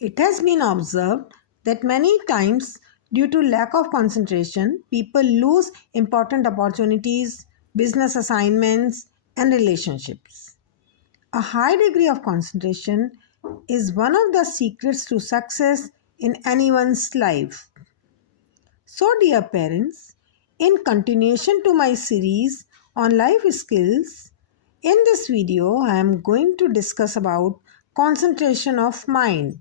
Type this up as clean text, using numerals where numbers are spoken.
It has been observed that many times, due to lack of concentration, people lose important opportunities, business assignments, and relationships. A high degree of concentration is one of the secrets to success in anyone's life. So, dear parents, in continuation to my series on life skills, in this video I am going to discuss about concentration of mind.